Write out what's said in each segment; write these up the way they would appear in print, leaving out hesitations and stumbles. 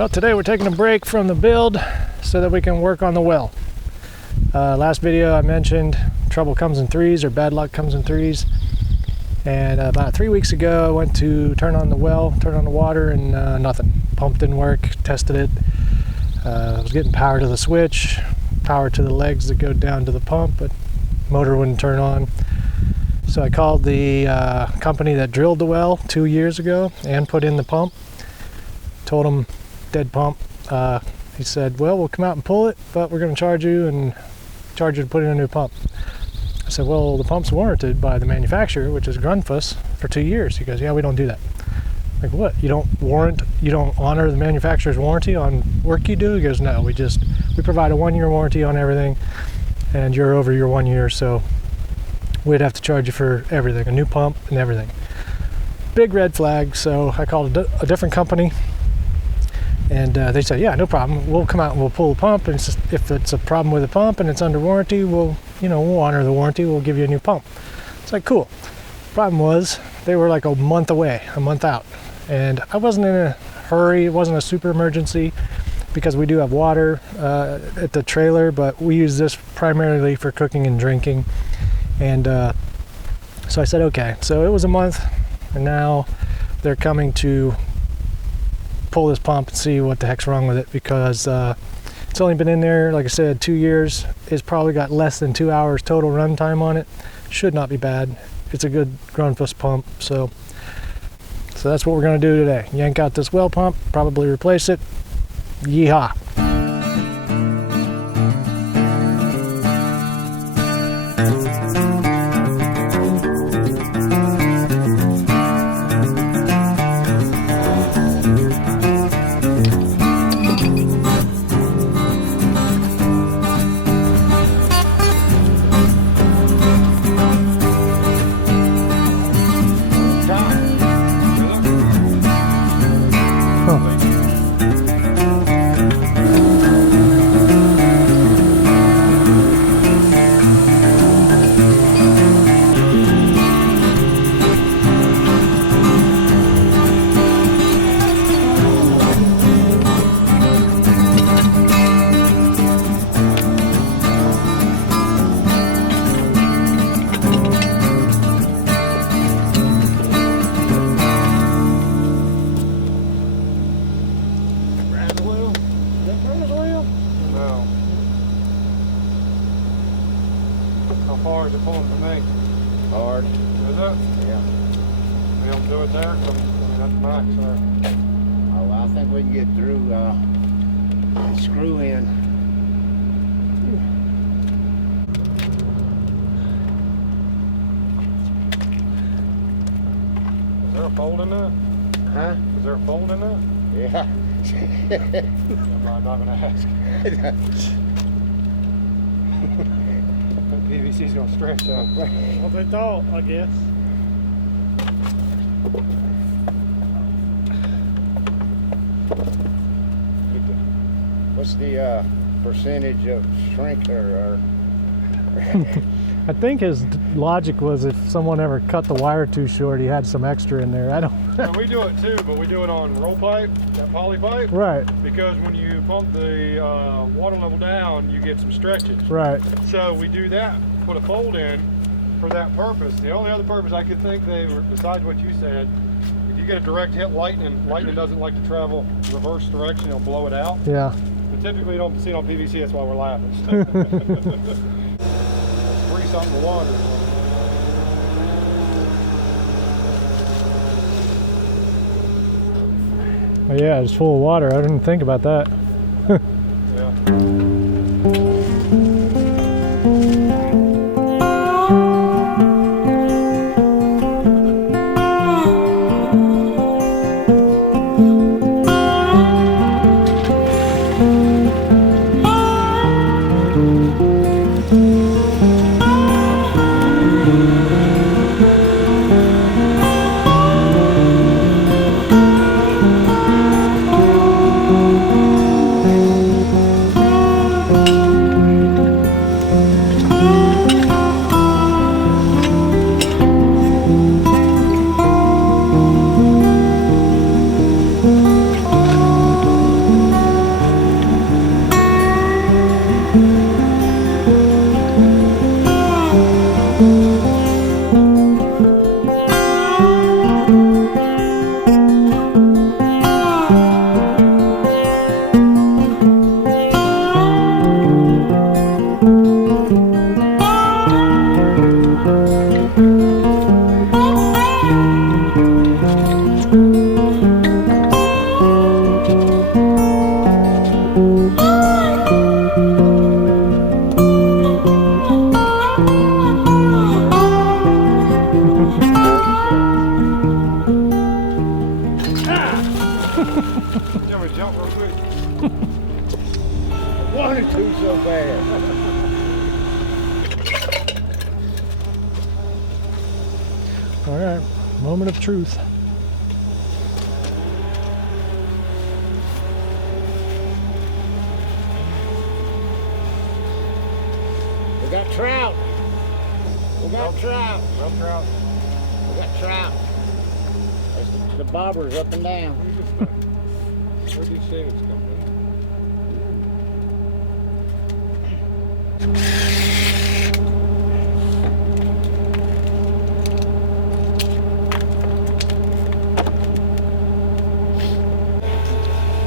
Well, today we're taking a break from the build so that we can work on the well. Last video I mentioned trouble comes in threes, or bad luck comes in threes. And about 3 weeks ago I went to turn on the well, turn on the water, and nothing. Pump didn't work, tested it. I was getting power to the switch, power to the legs that go down to the pump, but motor wouldn't turn on. So I called the company that drilled the well 2 years ago and put in the pump. Told them dead pump. He said, well, we'll come out and pull it, but we're going to charge you to put in a new pump. I said, well, the pump's warranted by the manufacturer, which is Grundfos, for 2 years. He goes, yeah, we don't do that. Like, what? You don't honor the manufacturer's warranty on work you do? He goes, no, we provide a 1-year warranty on everything, and you're over your 1 year, so we'd have to charge you for everything, a new pump and everything. Big red flag. So I called a different company, and they said, yeah, no problem. We'll come out and we'll pull the pump, and if it's a problem with the pump and it's under warranty, we'll honor the warranty. We'll give you a new pump. It's like, cool. Problem was, they were like a month out, and I wasn't in a hurry. It wasn't a super emergency because we do have water at the trailer, but we use this primarily for cooking and drinking. And so I said, okay. So it was a month, and now they're coming to pull this pump and see what the heck's wrong with it, because it's only been in there, like I said, 2 years. It's probably got less than 2 hours total run time on it. Should not be bad. It's a good grundfos pump. So that's what we're going to do today. Yank out this well pump, probably replace it. Yeehaw. How far is it pulling for me? Hard. Is it? Yeah. We don't do it there? That's max there. Oh, well, I think we can get through the screw in. Is there a fold in that? Huh? Is there a fold in that? Yeah. I'm not gonna ask. PVC's gonna stretch out. Well, they thought, I guess. What's the percentage of shrink or I think his logic was if someone ever cut the wire too short, he had some extra in there. I don't. Well, we do it too, but we do it on roll pipe, that poly pipe. Right. Because when you pump the water level down, you get some stretches. Right. So we do that, put a fold in for that purpose. The only other purpose I could think they were, besides what you said, if you get a direct hit lightning doesn't like to travel reverse direction, it'll blow it out. Yeah. But typically you don't see it on PVC, that's why we're laughing. Grease on the water. Oh, yeah, it's full of water. I didn't think about that. Yeah. Jump real quick. I wanted to so bad. All right, moment of truth. We got trout. We got trout. Well, trout. We got trout. That's the bobbers up and down. Where do you see it's coming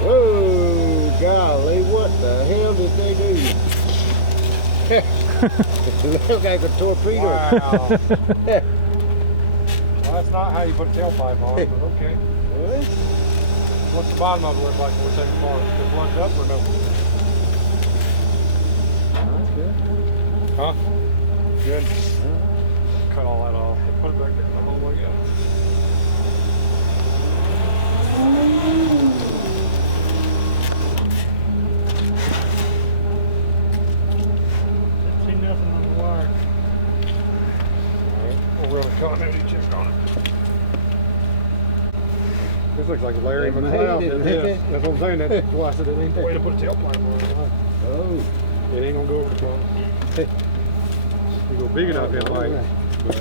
Whoa, golly, what the hell did they do? It looks like a torpedo. Wow. Well, that's not how you put a tailpipe on, but okay. What? What's the bottom of it look like when we're taking apart? Just plunged up or no? That's good. Huh? Good. Cut all that off. Put it back there the whole way up. Didn't see nothing on the wire. Alright, we'll run a continuity check on it. This looks like Larry They made McLeod it, did didn't this. it? That's what I'm saying. That's why I said it ain't the way to put a tailpipe on it. Oh. It ain't gonna go over the top. You go big enough in like. But.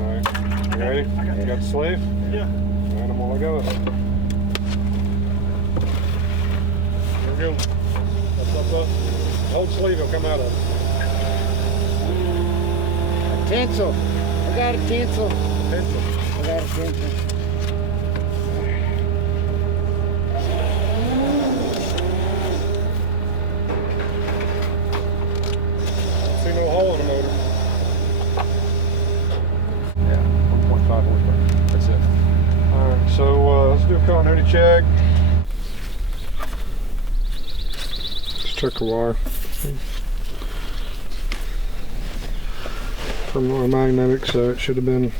Alright, you ready? You got the sleeve? Yeah. Alright, I'm gonna let go. Here we go. Up. The whole sleeve will come out of it. A tinsel. I got a tinsel. Pencil. I got a tinsel. See no hole in the motor. Yeah, 1.5 horsepower. That's it. Alright, so let's do a continuity check. Just check the wire. From our magnetic, so it should have been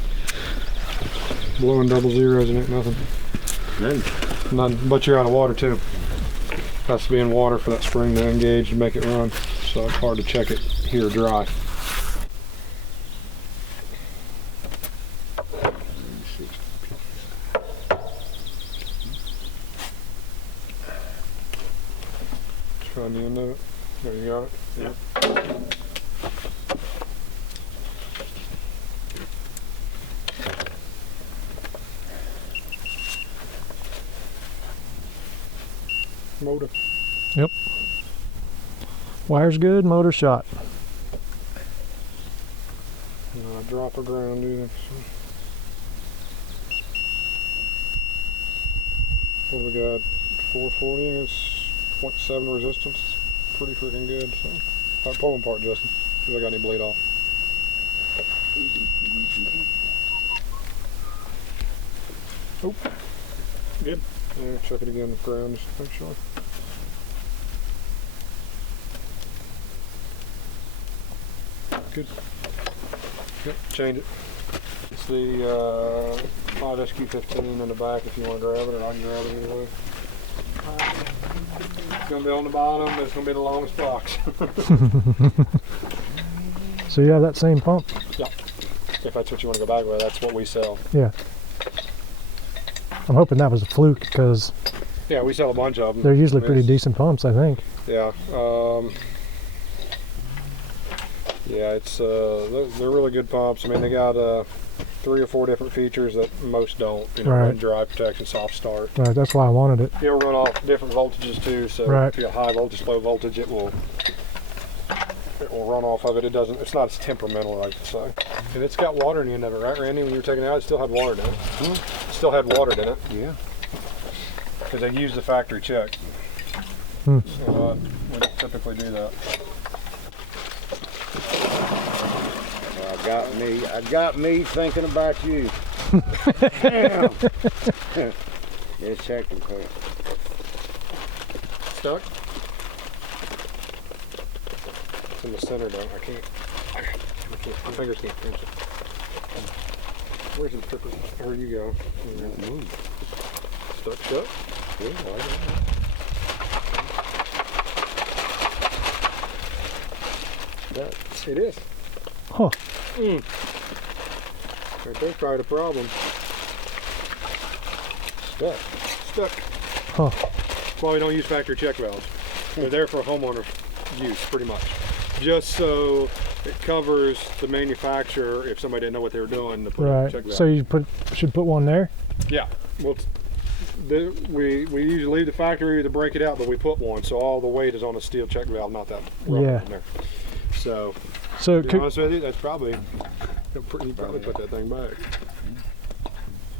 blowing double zeros and it nothing. None, but you're out of water too. Has to be in water for that spring to engage and make it run. So it's hard to check it here dry. Try the end of it. There you got it. Yep. Motor. Yep. Wire's good, motor shot. Not a drop of ground either. What do we got? 440 and it's 0.7 resistance. Pretty freaking good. So, all right, pull them apart, Justin. See if I got any bleed off. Oh, good. Yeah, check it again with ground just to make sure. Good. Yep, change it. It's the 5SQ15 in the back if you want to grab it, or I can grab it either way. It's going to be on the bottom, but it's going to be the longest box. So you have that same pump? Yeah. If that's what you want to go back with, that's what we sell. Yeah. I'm hoping that was a fluke because Yeah, we sell a bunch of them. they're usually pretty decent pumps, I think. Yeah. Yeah, it's they're really good pumps. I mean, they got 3 or 4 different features that most don't. You know, Right. wind drive protection, soft start. Right, that's why I wanted it. It'll run off different voltages too. So Right. if you got high voltage, low voltage, it will run off of it. It doesn't. It's not as temperamental, I could say. And it's got water in the end of it, right, Randy? When you were taking it out, it still had water in it. It still had water in it. Yeah. Because they use the factory check. Hmm. So, we don't typically do that. Well, I got me thinking about you. Damn. Just checking for you. Stuck? It's in the center though. I can't. My fingers can't pinch it. Where's his tripper? There you go. Stuck shut. Yeah, it is. Huh. Right there's probably the problem. Stuck. Huh. That's why we don't use factory check valves. They're there for homeowner use, pretty much. Just so it covers the manufacturer if somebody didn't know what they were doing to put a check valve. So you should put one there? Yeah. Well, we usually leave the factory to break it out, but we put one, so all the weight is on a steel check valve, not that rubber in there. So to be honest with you, that's probably, you'd probably put that thing back.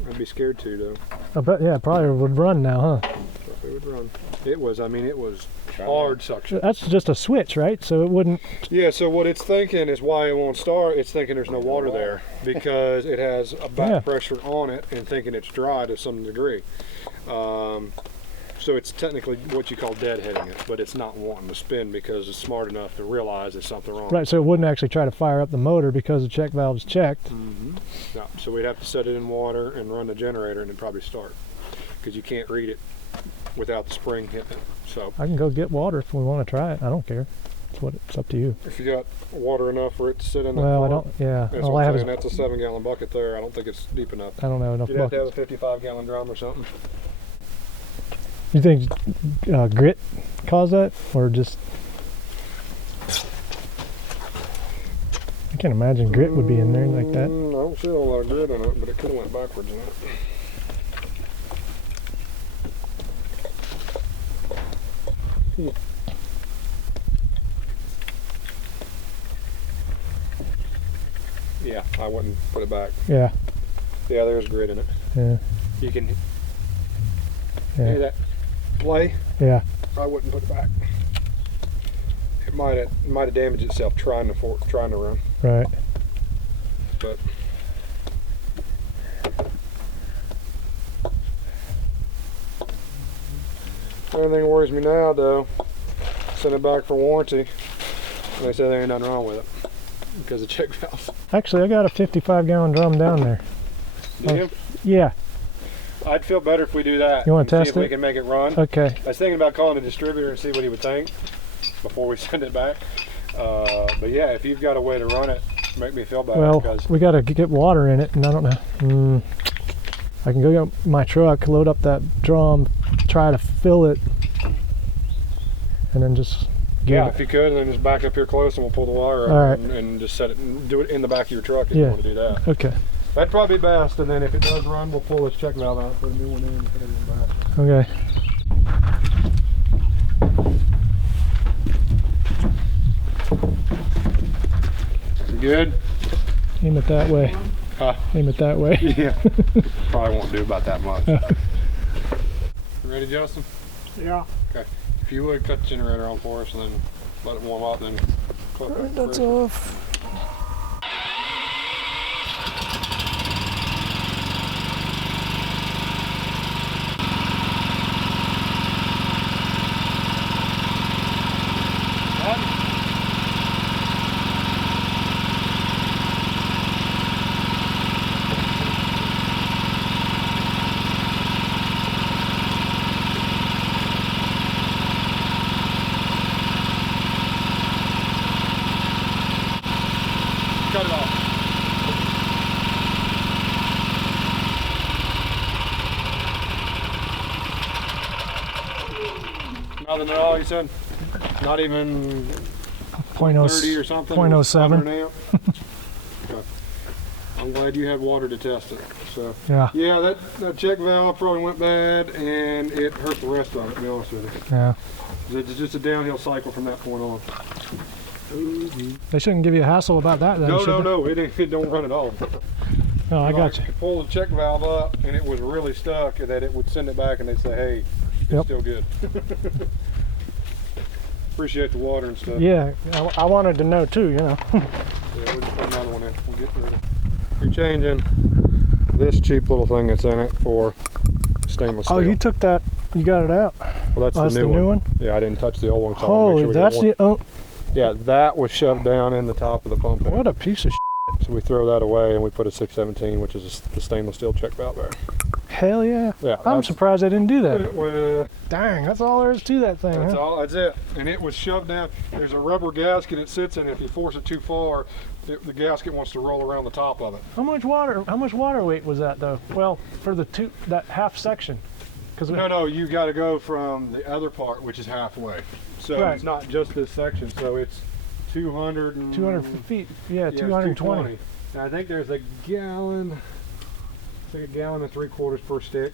I'd be scared to, though. I bet, yeah, probably would run now, huh? Probably would run. It was, I mean, it was hard suction. That's just a switch, right? So it wouldn't... Yeah, so what it's thinking is why it won't start, it's thinking there's no water there because it has a back pressure on it and thinking it's dry to some degree. So it's technically what you call deadheading it, but it's not wanting to spin because it's smart enough to realize there's something wrong. Right, so it wouldn't actually try to fire up the motor because the check valve's checked. Yeah, so we'd have to set it in water and run the generator and it'd probably start because you can't read it without the spring hitting it. So I can go get water if we want to try it. I don't care. It's up to you. if you got water enough for it to sit in the Well, car, I don't, yeah. that's All what I I'm have is, saying. That's a 7-gallon bucket there. I don't think it's deep enough. I don't know enough You'd have to buckets. have a 55-gallon drum or something. You think grit caused that, or just? I can't imagine grit would be in there like that. I don't see a whole lot of grit in it, but it could have went backwards in it. Yeah, I wouldn't put it back. Yeah. Yeah, there's grit in it. Yeah. You can hear Yeah. that play. Yeah. I wouldn't put it back. It might have damaged itself trying to run. Right. But the only thing that worries me now, though, send it back for warranty. And they say there ain't nothing wrong with it because of check valves. Actually, I got a 55-gallon drum down there. Do you? Yeah. I'd feel better if we do that. You wanna and see test if we it? can make it run. Okay. I was thinking about calling a distributor and see what he would think before we send it back. But yeah, if you've got a way to run it, make me feel better. Well, because we got to get water in it, and I don't know. I can go get my truck, load up that drum, try to fill it, and then just yeah, if you could, and then just back up here close, and we'll pull the wire All up right. and just set it, and do it in the back of your truck if you want to do that. Okay. That'd probably be best, and then if it does run, we'll pull this check valve out, put a new one in, and put it in the back. Okay. You good? Aim it that way. Huh? Aim it that way. Yeah. Probably won't do about that much. You ready, Justin? Yeah. Okay. If you would cut the generator on for us, and then let it warm up, then clip it. Alright, that's off. Cut it off. Nothing at all, you said? Not even 30 or something? 0.07. Under an amp? Okay. I'm glad you had water to test it. So Yeah. yeah, that check valve probably went bad and it hurt the rest of it, to be honest with you. Yeah. It's just a downhill cycle from that point on. They shouldn't give you a hassle about that then, should they? No, it don't run at all. Oh, I got you. Could pull the check valve up and it was really stuck, and that it would send it back and they'd say, hey, it's still good. Appreciate the water and stuff. Yeah, I wanted to know too, you know. Yeah, we'll just put another one in. We'll get rid of it. You're changing this cheap little thing that's in it for stainless steel. Oh, you took that, you got it out. Well, that's the new one. Yeah, I didn't touch the old one. So Holy, that's the, yeah, that was shoved down in the top of the pump. what a piece of shit. So we throw that away and we put a 617, which is the stainless steel check valve there. Hell yeah. Yeah, I'm surprised I didn't do that. Well, Dang, that's all there is to that thing. that's huh? all. That's it. And it was shoved down. There's a rubber gasket it sits in. If you force it too far, the gasket wants to roll around the top of it. How much water weight was that though? Well, for that half section. No, you got to go from the other part, which is halfway. So Right. it's not just this section. So it's 200 feet. Yeah, it's 220. And I think there's a gallon. It's like a gallon and 3/4 per stick.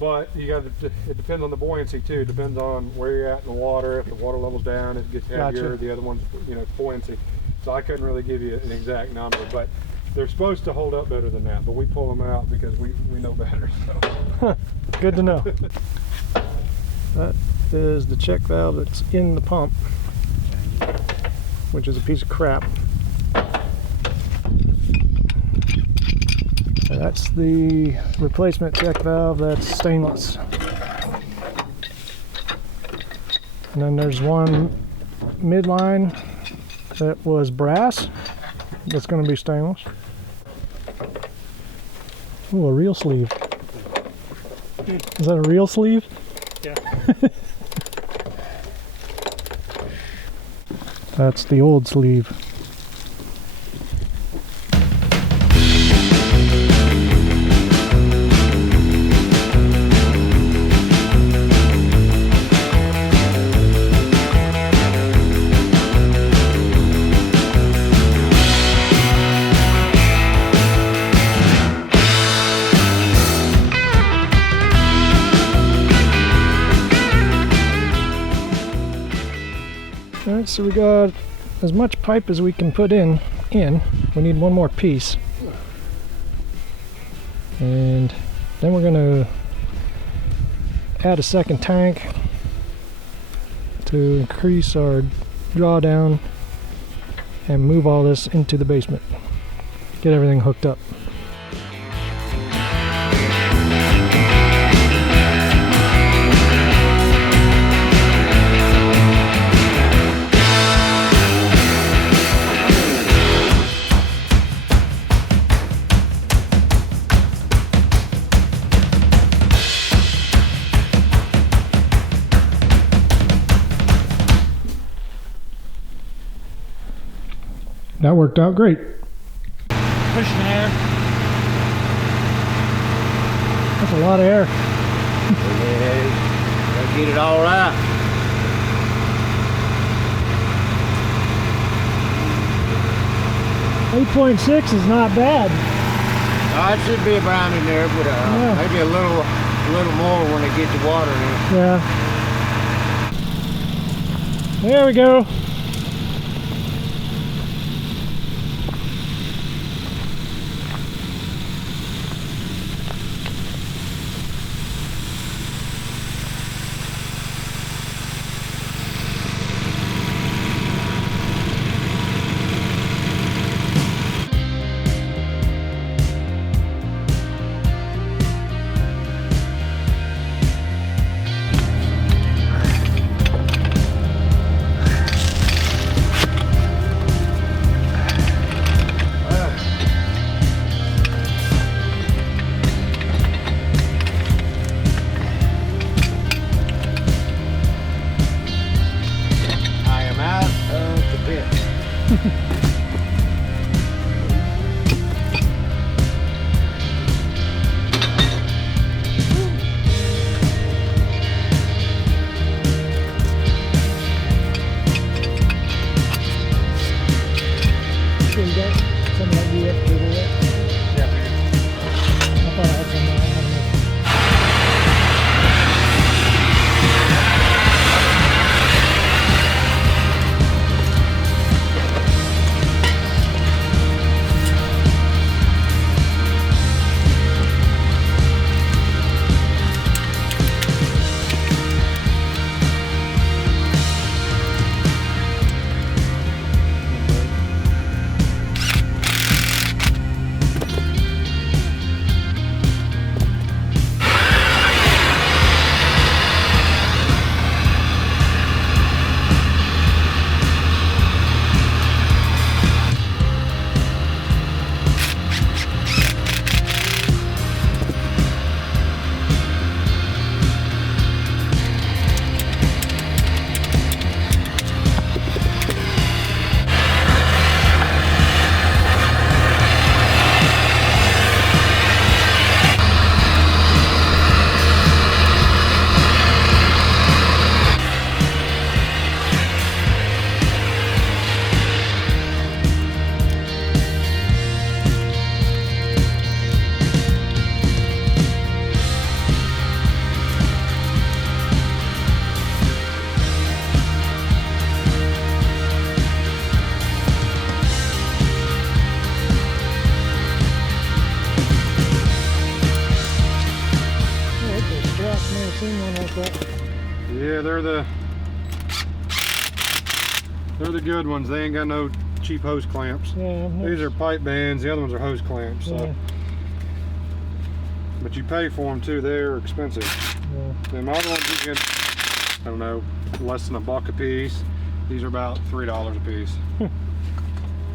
But you got to. It depends on the buoyancy too. It depends on where you're at in the water. If the water level's down, it gets heavier. Gotcha. The other one's, buoyancy. So I couldn't really give you an exact number, but they're supposed to hold up better than that. But we pull them out because we know better. So. Good to know. That is the check valve that's in the pump, which is a piece of crap. And that's the replacement check valve that's stainless. And then there's one midline that was brass that's going to be stainless. Ooh, a real sleeve. Is that a real sleeve? Yeah. That's the old sleeve. Alright, so we got as much pipe as we can put in. We need one more piece. And then we're going to add a second tank to increase our drawdown and move all this into the basement. Get everything hooked up. That worked out great. Pushing air. That's a lot of air. Yeah, gotta get it all out. 8.6 is not bad. Oh, it should be around in there, but Yeah. maybe a little more when it gets the water in. Yeah. There we go. Yeah, they're the good ones. They ain't got no cheap hose clamps. Yeah, these are pipe bands. The other ones are hose clamps. So. Yeah. But you pay for them too. They're expensive. Yeah. And the other ones you get, I don't know, less than $1 a piece. These are about $3 a piece.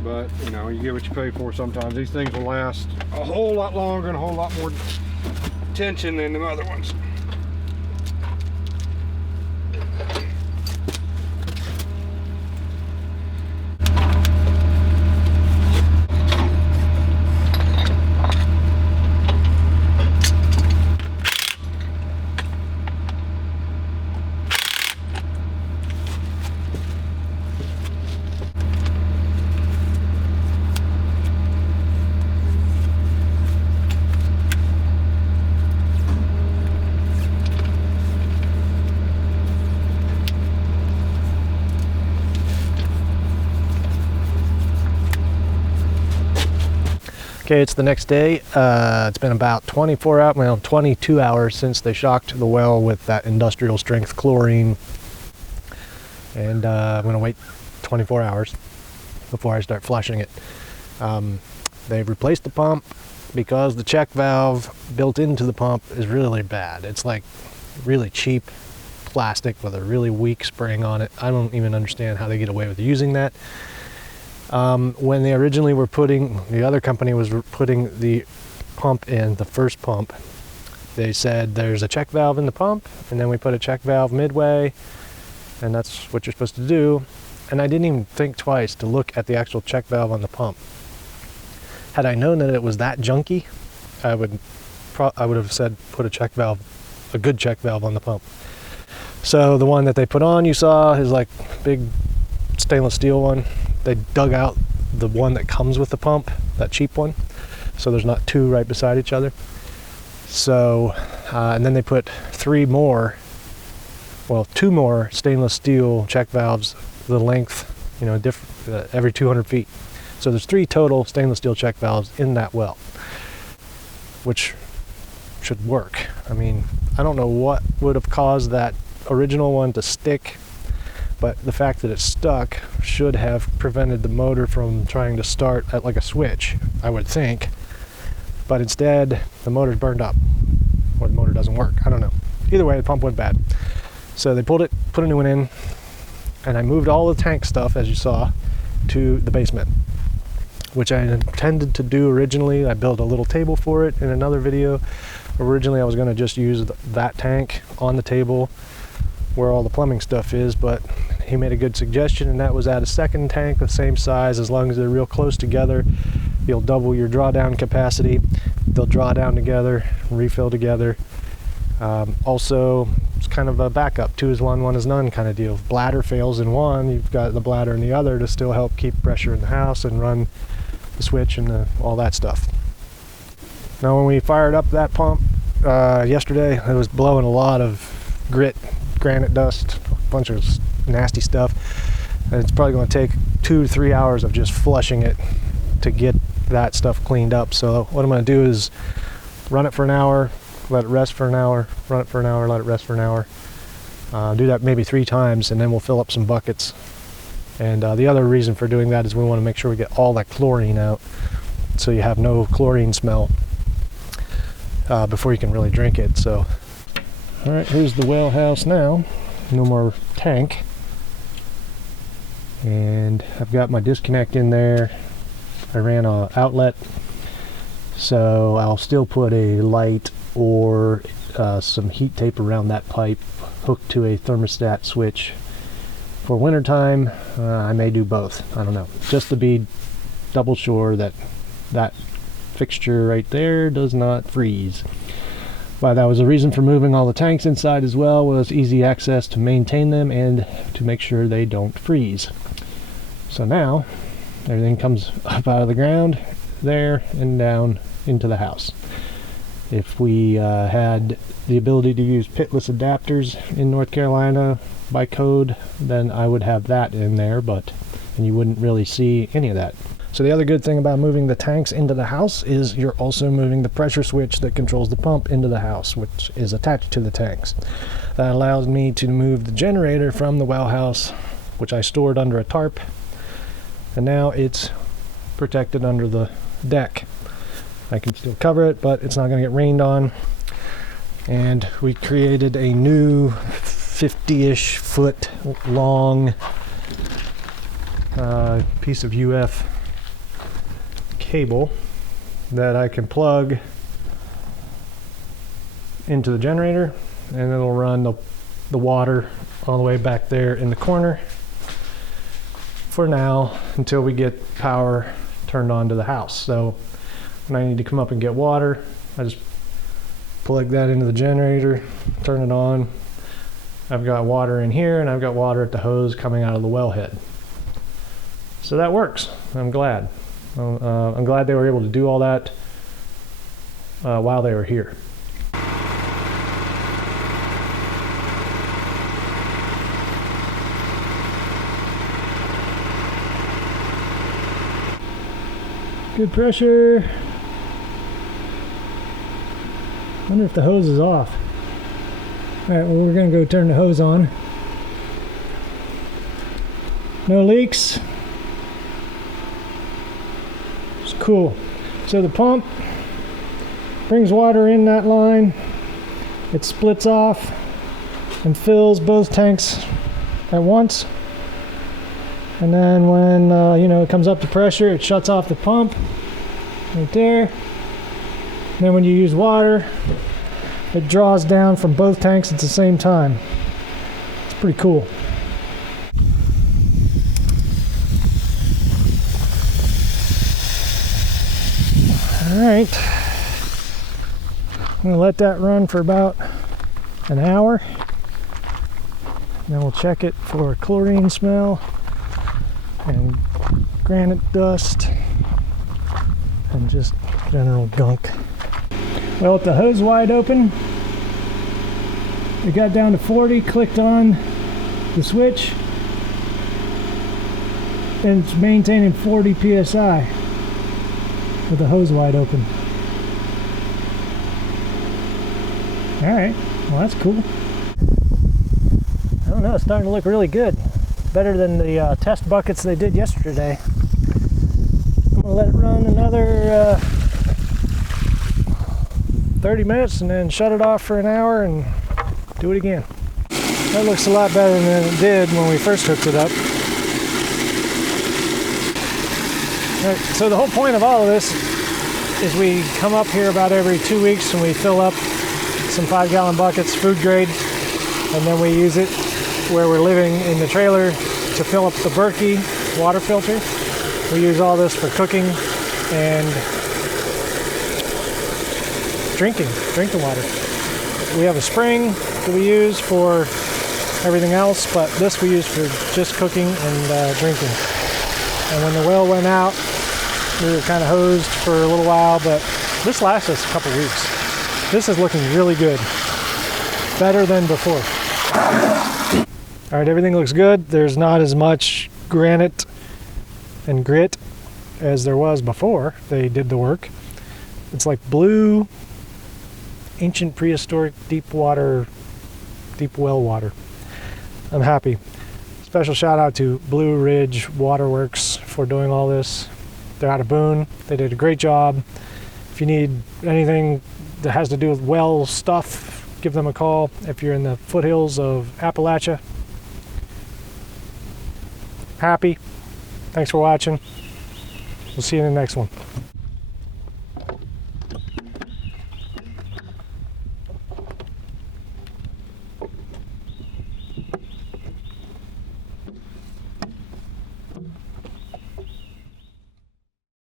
But you know, you get what you pay for sometimes. These things will last a whole lot longer and a whole lot more tension than the other ones. Okay, it's the next day. It's been about 24 hours, well, 22 hours since they shocked the well with that industrial strength chlorine. And I'm gonna wait 24 hours before I start flushing it. They've replaced the pump because the check valve built into the pump is really bad. It's like really cheap plastic with a really weak spring on it. I don't even understand how they get away with using that. When they originally were the other company was putting the pump in, the first pump, they said there's a check valve in the pump, and then we put a check valve midway, and that's what you're supposed to do. And I didn't even think twice to look at the actual check valve on the pump. Had I known that it was that junky, I would have said put a good check valve on the pump. So the one that they put on, you saw, is like big stainless steel one. They dug out the one that comes with the pump, that cheap one, so there's not two right beside each other. So, and then they put two more stainless steel check valves, the length, you know, every 200 feet. So there's 3 total stainless steel check valves in that well, which should work. I mean, I don't know what would have caused that original one to stick, but the fact that it stuck should have prevented the motor from trying to start at like a switch, I would think. But instead, the motor's burned up, or the motor doesn't work. I don't know. Either way, the pump went bad. So they pulled it, put a new one in, and I moved all the tank stuff, as you saw, to the basement, which I intended to do originally. I built a little table for it in another video. Originally, I was going to just use that tank on the table where all the plumbing stuff is, but he made a good suggestion, and that was add a second tank the same size. As long as they're real close together, you'll double your drawdown capacity. They'll draw down together, refill together. Also, it's kind of a backup, 2 is 1, 1 is none kind of deal. If bladder fails in one, you've got the bladder in the other to still help keep pressure in the house and run the switch and all that stuff. Now when we fired up that pump yesterday, it was blowing a lot of granite dust, a bunch of nasty stuff, and it's probably going to take 2 to 3 hours of just flushing it to get that stuff cleaned up. So what I'm going to do is run it for an hour, let it rest for an hour, run it for an hour, let it rest for an hour. Do that maybe 3 times, and then we'll fill up some buckets. And the other reason for doing that is we want to make sure we get all that chlorine out, so you have no chlorine smell before you can really drink it. So all right, here's the well house now. No more tank. And I've got my disconnect in there. I ran an outlet, so I'll still put a light or some heat tape around that pipe hooked to a thermostat switch. For wintertime, I may do both. I don't know, just to be double sure that that fixture right there does not freeze. But that was a reason for moving all the tanks inside as well, was easy access to maintain them and to make sure they don't freeze. So now everything comes up out of the ground there and down into the house. If we had the ability to use pitless adapters in North Carolina by code, then I would have that in there, and you wouldn't really see any of that. So the other good thing about moving the tanks into the house is you're also moving the pressure switch that controls the pump into the house, which is attached to the tanks. That allows me to move the generator from the well house, which I stored under a tarp, and now it's protected under the deck. I can still cover it, but it's not going to get rained on. And we created a new 50-ish foot long piece of UF cable that I can plug into the generator, and it'll run the water all the way back there in the corner for now until we get power turned on to the house. So when I need to come up and get water, I just plug that into the generator, turn it on. I've got water in here, and I've got water at the hose coming out of the wellhead. So that works. I'm glad. I'm glad they were able to do all that while they were here. Good pressure. Wonder if the hose is off. All right, well, we're gonna go turn the hose on. No leaks. It's cool. So the pump brings water in that line. It splits off and fills both tanks at once. And then when it comes up to pressure, it shuts off the pump right there. And then when you use water, it draws down from both tanks at the same time. It's pretty cool. All right, I'm gonna let that run for about an hour. Then we'll check it for chlorine smell and granite dust and just general gunk. Well, with the hose wide open, it got down to 40, clicked on the switch, and it's maintaining 40 psi with the hose wide open. All right, well, that's cool. I don't know, it's starting to look really good. Better than the test buckets they did yesterday. I'm gonna let it run another 30 minutes and then shut it off for an hour and do it again. That looks a lot better than it did when we first hooked it up. Right, so the whole point of all of this is we come up here about every 2 weeks and we fill up some 5-gallon buckets, food grade, and then we use it where we're living in the trailer to fill up the Berkey water filter. We use all this for cooking and drinking water. We have a spring that we use for everything else, but this we use for just cooking and drinking. And when the well went out, we were kind of hosed for a little while, but this lasts us a couple weeks. This is looking really good. Better than before. All right, everything looks good. There's not as much granite and grit as there was before they did the work. It's like blue, ancient prehistoric deep well water. I'm happy. Special shout out to Blue Ridge Waterworks for doing all this. They're out of Boone. They did a great job. If you need anything that has to do with well stuff, give them a call. If you're in the foothills of Appalachia. Happy. Thanks for watching. We'll see you in the next one.